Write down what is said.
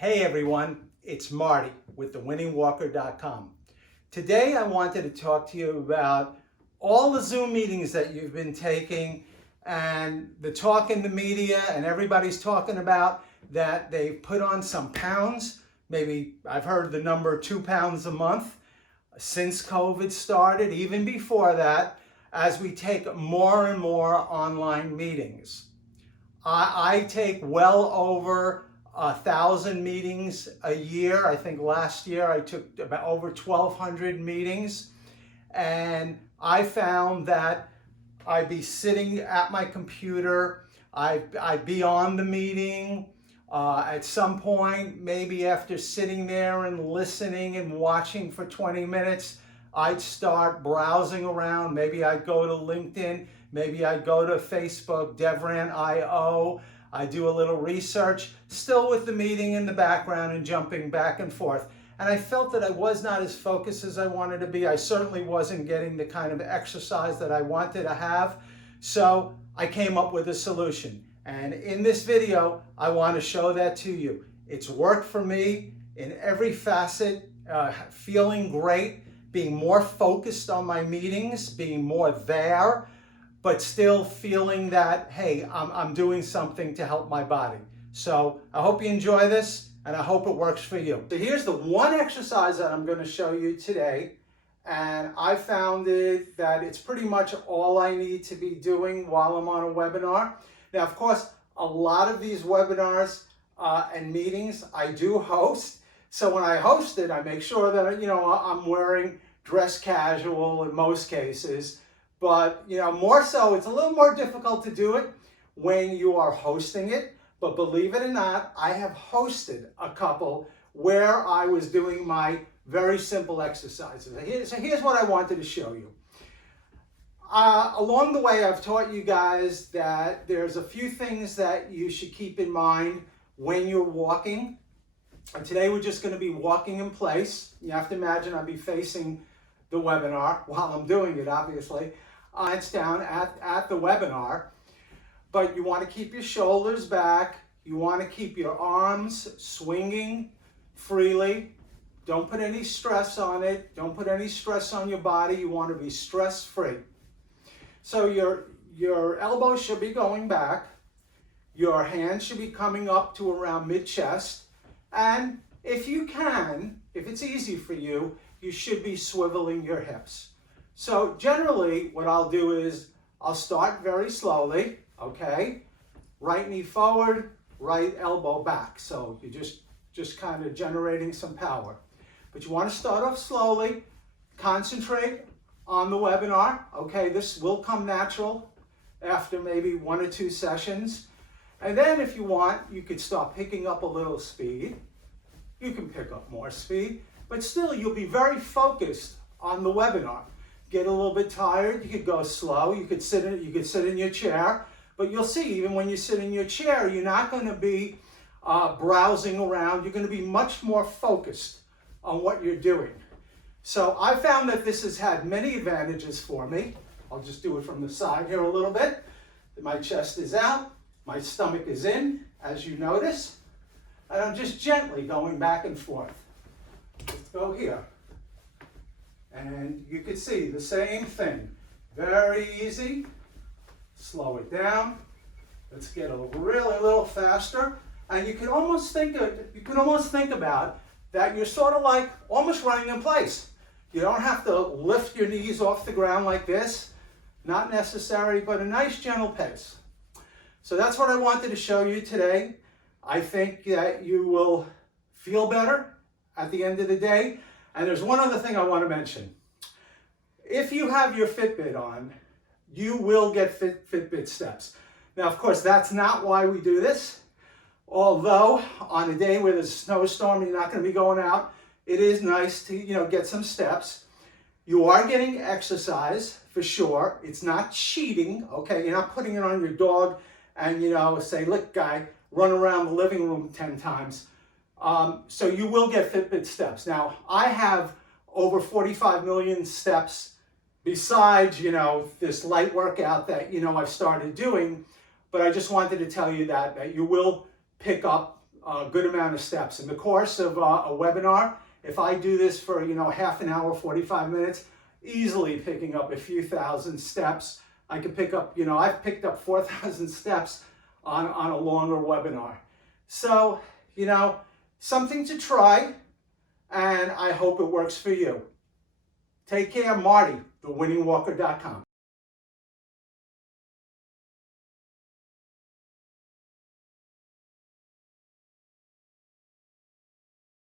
Hey everyone, it's Marty with thewinningwalker.com. Today I wanted to talk to you about all the Zoom meetings that you've been taking and the talk in the media, and everybody's talking about that they've put on some pounds. Maybe I've heard the number 2 pounds a month since COVID started, even before that, as we take more and more online meetings. I take well over 1,000 meetings a year. I think last year I took about over 1,200 meetings, and I found that I'd be sitting at my computer, I'd be on the meeting. At some point, maybe after sitting there and listening and watching for 20 minutes, I'd start browsing around. Maybe I'd go to LinkedIn, maybe I'd go to Facebook, Devran.io. I do a little research, still with the meeting in the background and jumping back and forth. And I felt that I was not as focused as I wanted to be. I certainly wasn't getting the kind of exercise that I wanted to have. So I came up with a solution. And in this video, I want to show that to you. It's worked for me in every facet, feeling great, being more focused on my meetings, being more there, but still feeling that, hey, I'm doing something to help my body. So I hope you enjoy this, and I hope it works for you. So here's the one exercise that I'm going to show you today, and I found that it's pretty much all I need to be doing while I'm on a webinar. Now, of course, a lot of these webinars and meetings I do host. So when I host it, I make sure that, I'm wearing dress casual in most cases. But, more so, it's a little more difficult to do it when you are hosting it. But believe it or not, I have hosted a couple where I was doing my very simple exercises. So here's what I wanted to show you. Along the way, I've taught you guys that there's a few things that you should keep in mind when you're walking. And today we're just going to be walking in place. You have to imagine I'll be facing the webinar while I'm doing it, obviously. It's down at the webinar. But you want to keep your shoulders back. You want to keep your arms swinging freely. Don't put any stress on it. Don't put any stress on your body. You want to be stress-free. So your elbows should be going back. Your hands should be coming up to around mid-chest. And if you can, if it's easy for you, you should be swiveling your hips. So generally, what I'll do is I'll start very slowly, okay? Right knee forward, right elbow back. So you're just kind of generating some power. But you want to start off slowly, concentrate on the webinar, okay? This will come natural after maybe 1 or 2 sessions. And then if you want, you could start picking up a little speed. You can pick up more speed, but still you'll be very focused on the webinar. Get a little bit tired, you could go slow, you could sit in your chair, but you'll see even when you sit in your chair, you're not going to be browsing around. You're going to be much more focused on what you're doing. So I found that this has had many advantages for me. I'll just do it from the side here a little bit. My chest is out, my stomach is in, as you notice, and I'm just gently going back and forth. Let's go here. And you can see the same thing. Very easy. Slow it down. Let's get a little faster. And you can almost think about that you're sort of like almost running in place. You don't have to lift your knees off the ground like this. Not necessary, but a nice gentle pace. So that's what I wanted to show you today. I think that you will feel better at the end of the day. And there's one other thing I want to mention. If you have your Fitbit on, you will get Fitbit steps. Now, of course, that's not why we do this. Although on a day where there's a snowstorm, you're not going to be going out, it is nice to, get some steps. You are getting exercise for sure. It's not cheating, okay? You're not putting it on your dog and, say, look, guy, run around the living room 10 times. So you will get Fitbit steps. Now, I have over 45 million steps besides, this light workout that, I've started doing. But I just wanted to tell you that you will pick up a good amount of steps. In the course of a webinar, if I do this for, half an hour, 45 minutes, easily picking up a few thousand steps. I could pick up, I've picked up 4,000 steps on a longer webinar. So, something to try, and I hope it works for you. Take care, Marty, thewinningwalker.com.